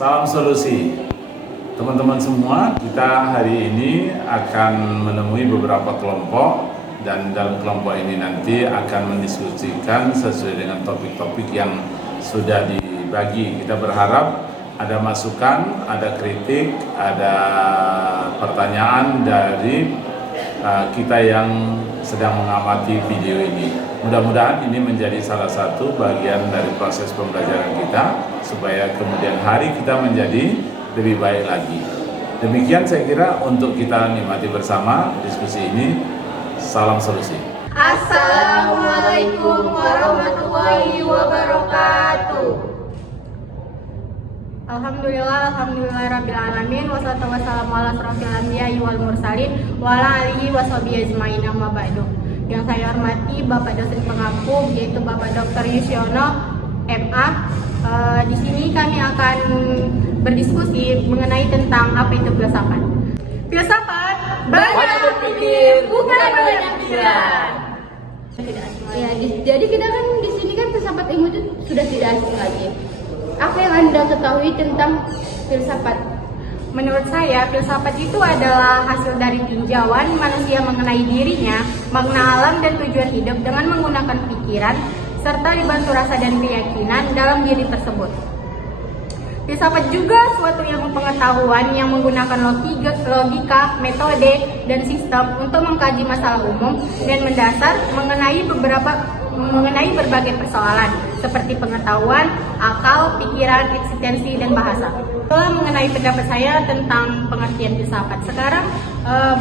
Salam solusi. Teman-teman semua, kita hari ini akan menemui beberapa kelompok dan dalam kelompok ini nanti akan mendiskusikan sesuai dengan topik-topik yang sudah dibagi. Kita berharap ada masukan, ada kritik, ada pertanyaan dari kita yang sedang mengamati video ini. Mudah-mudahan ini menjadi salah satu bagian dari proses pembelajaran kita supaya kemudian hari kita menjadi lebih baik lagi. Demikian saya kira untuk kita nikmati bersama diskusi ini. Salam solusi. Assalamualaikum warahmatullahi wabarakatuh. Alhamdulillahirrabbilalamin. Wassalatu wassalamu ala asrofil anbiya'i wal mursalin wa ala alihi washabihi ajmain, amma ba'du. Yang saya hormati Bapak dosen pengaku yaitu Bapak Dr. Yusyono MA. Di sini kami akan berdiskusi mengenai tentang apa itu filsafat. Filsafat banyak berpikir, bukan banyak pikiran. Ya, jadi kita kan di sini kan filsafat ilmu itu sudah tidak asing lagi. Apa yang Anda ketahui tentang filsafat? Menurut saya, filsafat itu adalah hasil dari tinjauan manusia mengenai dirinya, makna alam dan tujuan hidup dengan menggunakan pikiran serta dibantu rasa dan keyakinan dalam diri tersebut. Filsafat juga suatu ilmu pengetahuan yang menggunakan logika, metode, dan sistem untuk mengkaji masalah umum dan mendasar mengenai berbagai persoalan seperti pengetahuan, akal, pikiran, eksistensi, dan bahasa. Setelah mengenai pendapat saya tentang pengertian filsafat, sekarang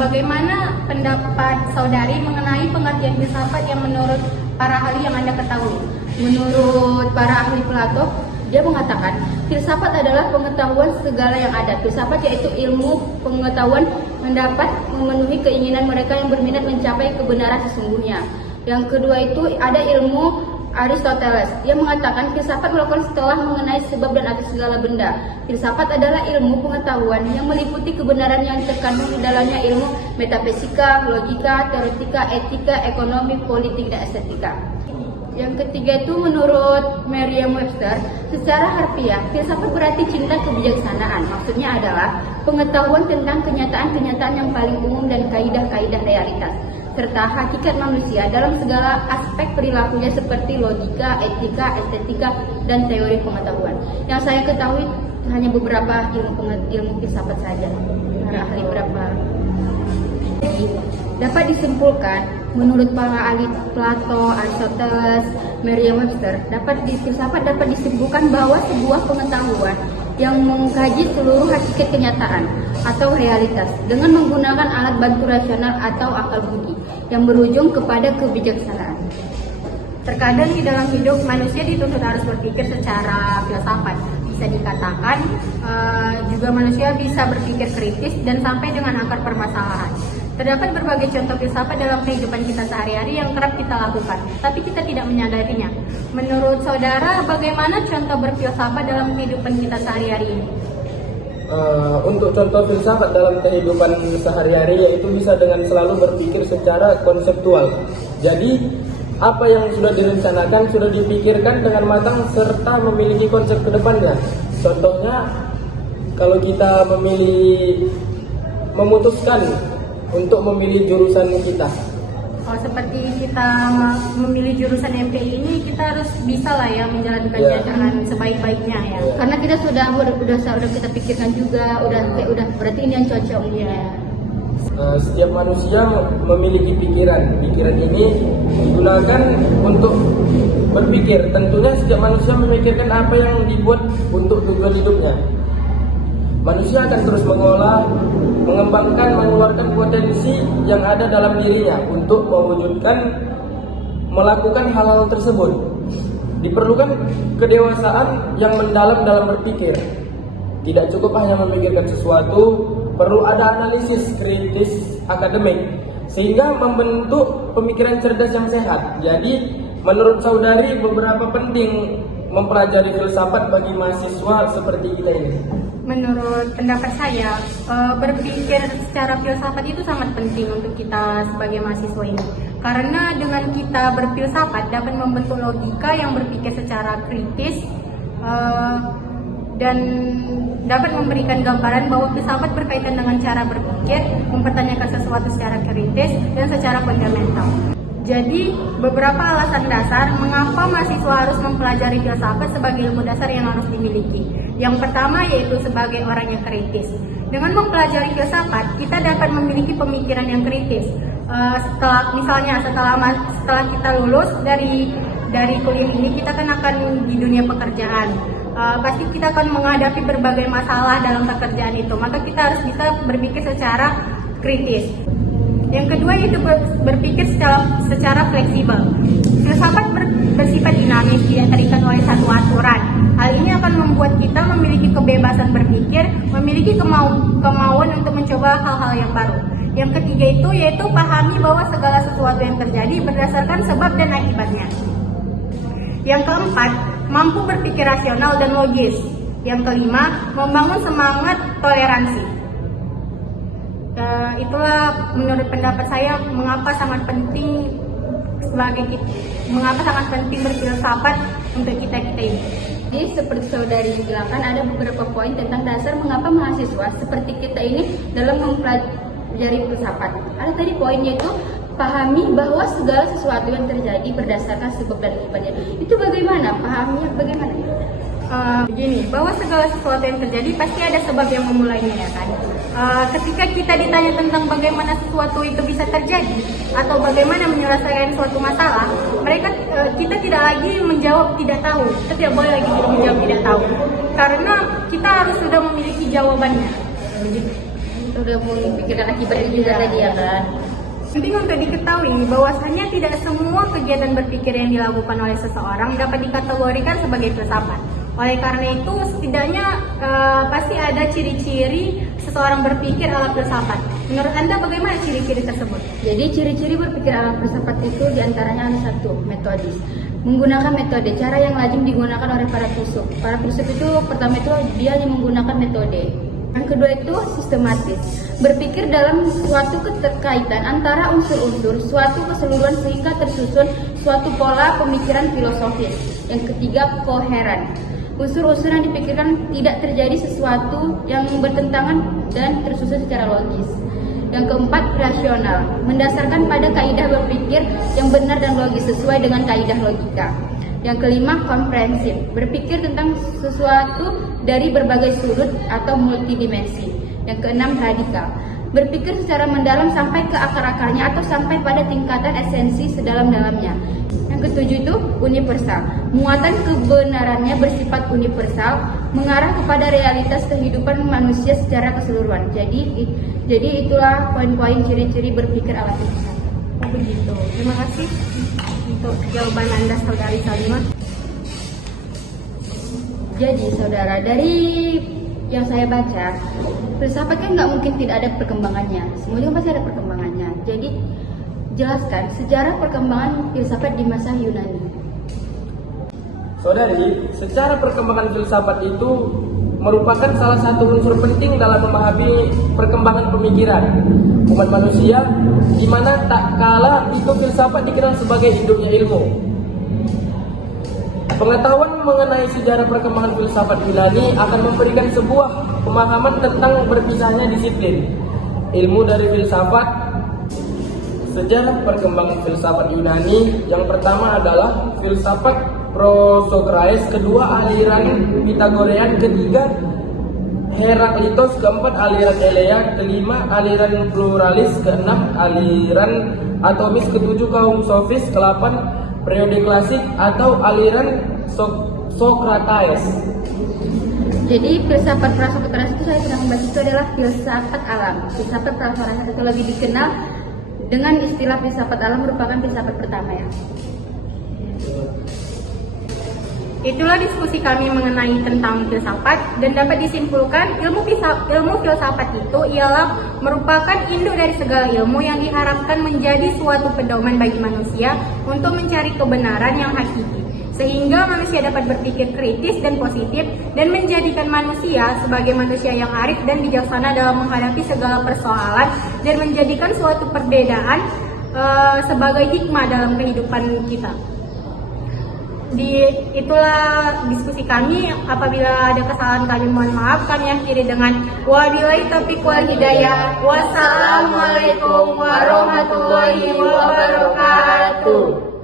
bagaimana pendapat saudari mengenai pengertian filsafat yang menurut para ahli yang Anda ketahui? Menurut para ahli Plato, dia mengatakan filsafat adalah pengetahuan segala yang ada. Filsafat yaitu ilmu pengetahuan mendapat memenuhi keinginan mereka yang berminat mencapai kebenaran sesungguhnya. Yang kedua itu ada ilmu Aristoteles. Dia mengatakan filsafat melakukan setelah mengenai sebab dan arti segala benda. Filsafat adalah ilmu pengetahuan yang meliputi kebenaran yang terkandung di dalamnya ilmu metafisika, logika, teoretika, etika, ekonomi, politik, dan estetika. Yang ketiga itu menurut Merriam-Webster, secara harfiah, filsafat berarti cinta kebijaksanaan. Maksudnya adalah pengetahuan tentang kenyataan-kenyataan yang paling umum dan kaidah-kaidah realitas, serta hakikat manusia dalam segala aspek perilakunya seperti logika, etika, estetika, dan teori pengetahuan. Yang saya ketahui hanya beberapa ilmu filsafat saja. Para ahli berapa? Jadi, dapat disimpulkan menurut para ahli Plato, Aristoteles, Merriam-Webster, filsafat dapat disimpulkan bahwa sebuah pengetahuan yang mengkaji seluruh hakikat kenyataan atau realitas dengan menggunakan alat bantu rasional atau akal budi yang berujung kepada kebijaksanaan. Terkadang di dalam hidup manusia dituntut harus berpikir secara filsafat. Bisa dikatakan juga manusia bisa berpikir kritis dan sampai dengan akar permasalahan. Terdapat berbagai contoh filsafat dalam kehidupan kita sehari-hari yang kerap kita lakukan, tapi kita tidak menyadarinya. Menurut saudara, bagaimana contoh berfilsafat dalam kehidupan kita sehari-hari ini? Untuk contoh filsafat dalam kehidupan sehari-hari yaitu bisa dengan selalu berpikir secara konseptual. Jadi apa yang sudah direncanakan sudah dipikirkan dengan matang serta memiliki konsep ke depannya. Contohnya kalau kita memutuskan untuk memilih jurusan kita. Seperti kita memilih jurusan MPI ini, kita harus bisa lah ya menjalankannya dengan sebaik-baiknya ya. Karena kita sudah kita pikirkan juga, udah berarti ini yang cocok ya. Setiap manusia memiliki pikiran. Pikiran ini digunakan untuk berpikir. Tentunya setiap manusia memikirkan apa yang dibuat untuk tujuan hidupnya. Manusia akan terus mengolah, mengembangkan, mengeluarkan potensi yang ada dalam dirinya untuk melakukan hal-hal tersebut. Diperlukan kedewasaan yang mendalam dalam berpikir. Tidak cukup hanya memikirkan sesuatu, perlu ada analisis kritis akademik sehingga membentuk pemikiran cerdas yang sehat. Jadi, menurut saudari beberapa penting mempelajari filsafat bagi mahasiswa seperti kita ini. Menurut pendapat saya, berpikir secara filsafat itu sangat penting untuk kita sebagai mahasiswa ini. Karena dengan kita berfilsafat dapat membentuk logika yang berpikir secara kritis, dan dapat memberikan gambaran bahwa filsafat berkaitan dengan cara berpikir, mempertanyakan sesuatu secara kritis dan secara fundamental. Jadi, beberapa alasan dasar mengapa mahasiswa harus mempelajari filsafat sebagai ilmu dasar yang harus dimiliki. Yang pertama yaitu sebagai orang yang kritis. Dengan mempelajari filsafat, kita dapat memiliki pemikiran yang kritis. Setelah kita lulus dari kuliah ini, kita kan akan di dunia pekerjaan. Pasti kita akan menghadapi berbagai masalah dalam pekerjaan itu. Maka kita harus bisa berpikir secara kritis. Yang kedua yaitu berpikir secara fleksibel. Filsafat bersifat dinamis, tidak terikat oleh satu aturan. Hal ini akan membuat kita memiliki kebebasan berpikir, memiliki kemauan untuk mencoba hal-hal yang baru. Yang ketiga itu yaitu pahami bahwa segala sesuatu yang terjadi berdasarkan sebab dan akibatnya. Yang keempat, mampu berpikir rasional dan logis. Yang kelima, membangun semangat toleransi. Itulah menurut pendapat saya mengapa sangat penting berfilsafat untuk kita ini. Jadi seperti saudari bilangkan, ada beberapa poin tentang dasar mengapa mahasiswa seperti kita ini dalam mempelajari filsafat. Ada tadi poinnya itu pahami bahwa segala sesuatu yang terjadi berdasarkan sebab dan akibatnya. Itu bagaimana? Pahaminya bagaimana? Begini, bahwa segala sesuatu yang terjadi pasti ada sebab yang memulainya, ya kan? Ketika kita ditanya tentang bagaimana sesuatu itu bisa terjadi atau bagaimana menyelesaikan suatu masalah, kita tidak lagi menjawab tidak tahu. Kita tidak boleh lagi menjawab tidak tahu, karena kita harus sudah memiliki jawabannya. Begitu. Sudah memikirkan akibatnya juga tadi, ya kan? Penting untuk diketahui bahwasanya tidak semua kegiatan berpikir yang dilakukan oleh seseorang dapat dikategorikan sebagai filsafat. Oleh karena itu, setidaknya pasti ada ciri-ciri seseorang berpikir ala filsafat. Menurut Anda bagaimana ciri-ciri tersebut? Jadi ciri-ciri berpikir ala filsafat itu diantaranya ada satu, metodis. Menggunakan metode, cara yang lazim digunakan oleh para filsuf. Para filsuf itu pertama itu dia hanya menggunakan metode. Yang kedua itu sistematis, berpikir dalam suatu keterkaitan antara unsur-unsur suatu keseluruhan sehingga tersusun suatu pola pemikiran filosofis. Yang ketiga koheren, unsur-unsur yang dipikirkan tidak terjadi sesuatu yang bertentangan dan tersusun secara logis. Yang keempat rasional, mendasarkan pada kaidah berpikir yang benar dan logis sesuai dengan kaidah logika. Yang kelima komprehensif, berpikir tentang sesuatu dari berbagai sudut atau multidimensi. Yang keenam radikal, berpikir secara mendalam sampai ke akar-akarnya atau sampai pada tingkatan esensi sedalam-dalamnya. Yang ketujuh itu universal, muatan kebenarannya bersifat universal, mengarah kepada realitas kehidupan manusia secara keseluruhan. Jadi itulah poin-poin ciri-ciri berpikir ala filsafat. Oh begitu. Terima kasih untuk jawaban Anda, Saudari Salimah. Jadi saudara, dari yang saya baca, filsafat kan nggak mungkin tidak ada perkembangannya. Semuanya pasti ada perkembangannya. Jadi jelaskan sejarah perkembangan filsafat di masa Yunani. Saudari, secara perkembangan filsafat itu merupakan salah satu unsur penting dalam memahami perkembangan pemikiran umat manusia, di mana tak kala itu filsafat dikenal sebagai hidupnya ilmu. Pengetahuan mengenai sejarah perkembangan filsafat Yunani akan memberikan sebuah pemahaman tentang berpisahnya disiplin ilmu dari filsafat. Sejarah perkembangan filsafat Yunani, yang pertama adalah filsafat Prosokrates, kedua aliran Pitagorean, ketiga Heraklitos, keempat aliran Elea, kelima aliran pluralis, keenam aliran atomis, ketujuh kaum sofis, ke-8 periode klasik atau aliran Sokrates. Jadi filsafat Prosokrates itu saya sedang membahas itu adalah filsafat alam. Filsafat Prosokrates itu lebih dikenal dengan istilah filsafat alam, merupakan filsafat pertama ya. Itulah diskusi kami mengenai tentang filsafat, dan dapat disimpulkan ilmu filsafat itu ialah merupakan induk dari segala ilmu yang diharapkan menjadi suatu pedoman bagi manusia untuk mencari kebenaran yang hakiki, sehingga manusia dapat berpikir kritis dan positif dan menjadikan manusia sebagai manusia yang arif dan bijaksana dalam menghadapi segala persoalan, dan menjadikan suatu perbedaan sebagai hikmah dalam kehidupan kita. Itulah diskusi kami. Apabila ada kesalahan kami mohon maaf. Kami akhiri dengan wabillahi taufiq wal hidayah. Wassalamualaikum warahmatullahi wabarakatuh.